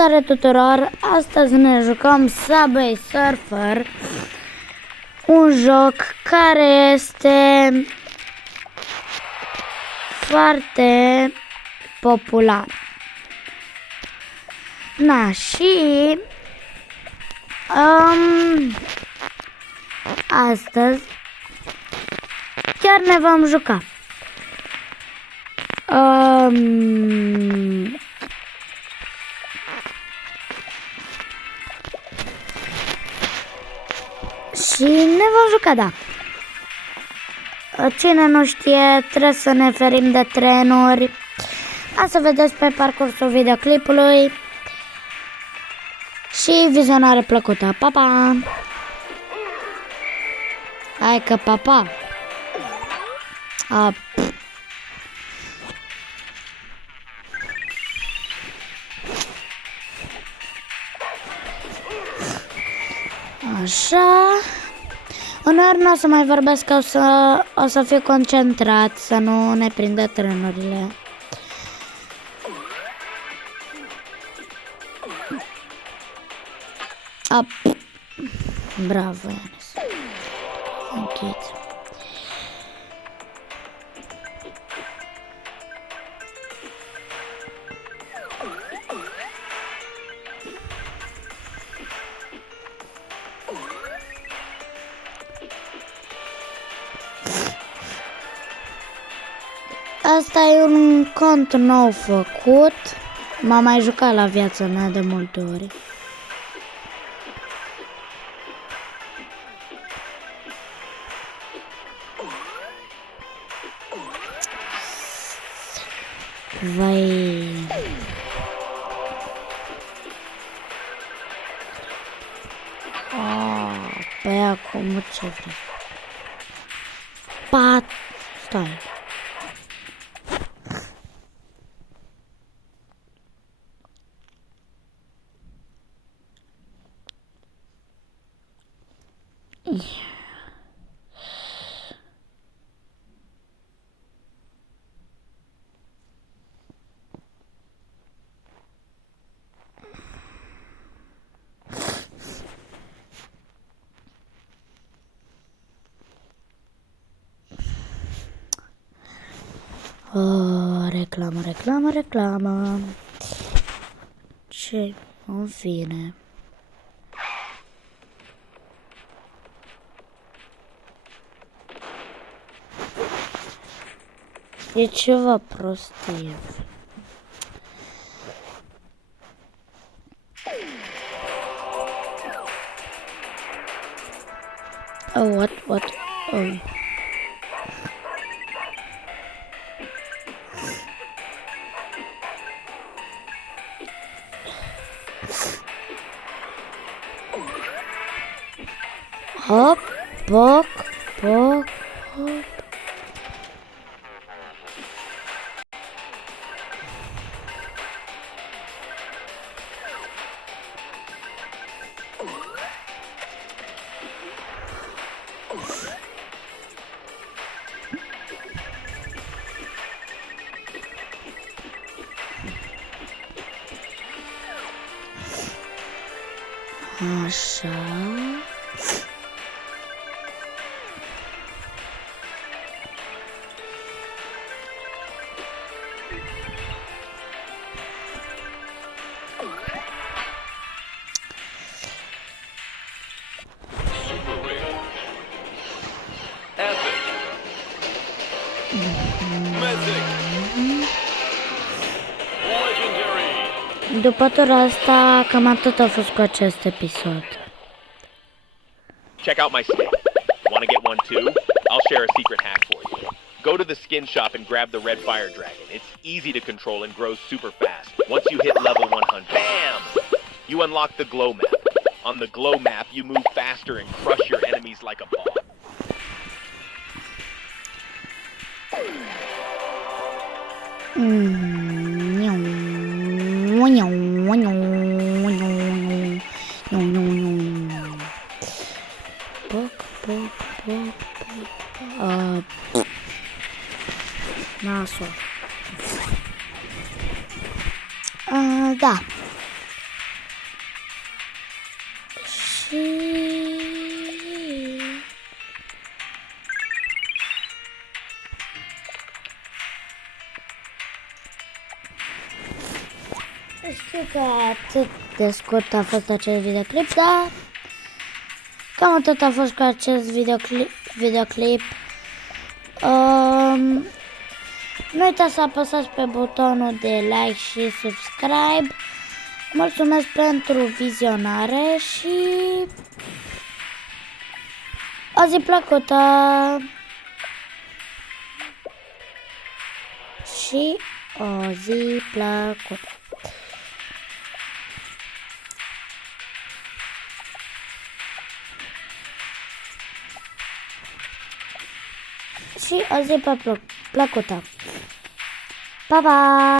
Salutare tuturor! Astăzi ne jucăm Subway Surfer, un joc care este foarte popular. Și astăzi chiar ne vom juca. Și ne vom juca, da. Cine nu știe, trebuie să ne ferim de trenuri. Asta vedeți pe parcursul videoclipului. Și vizionare plăcută. Pa, pa! Hai că pa, pa! Așa. Uneori nu o să mai vorbesc, că o să fiu concentrat să nu ne prindă trenurile. Bravo, Ianis. Închid. Asta e un cont nou făcut. M-am mai jucat la viața mea de multe ori. Vai. Păi acum ce vrei? Stai. Reclamă. Ce? În fine. E ceva prostie. What? Hop, poc. Așa. După tura asta, cam atât a fost cu acest episod. Check out my skin. Want to get one too? I'll share a secret hack for you. Go to the skin shop and grab the red fire dragon. It's easy to control and grows super fast. Once you hit level 100, BAM! You unlock the glow map. On the glow map, you move faster and crush your enemies like a ball. Da. Și... Știu că atât de scurt a fost acest videoclip, dar cam atât a fost cu acest videoclip. Nu uitați să apăsați pe butonul de like și subscribe. Mulțumesc pentru vizionare și o zi plăcută! Și o zi plăcută! Și o zi plăcută! Pa, pa!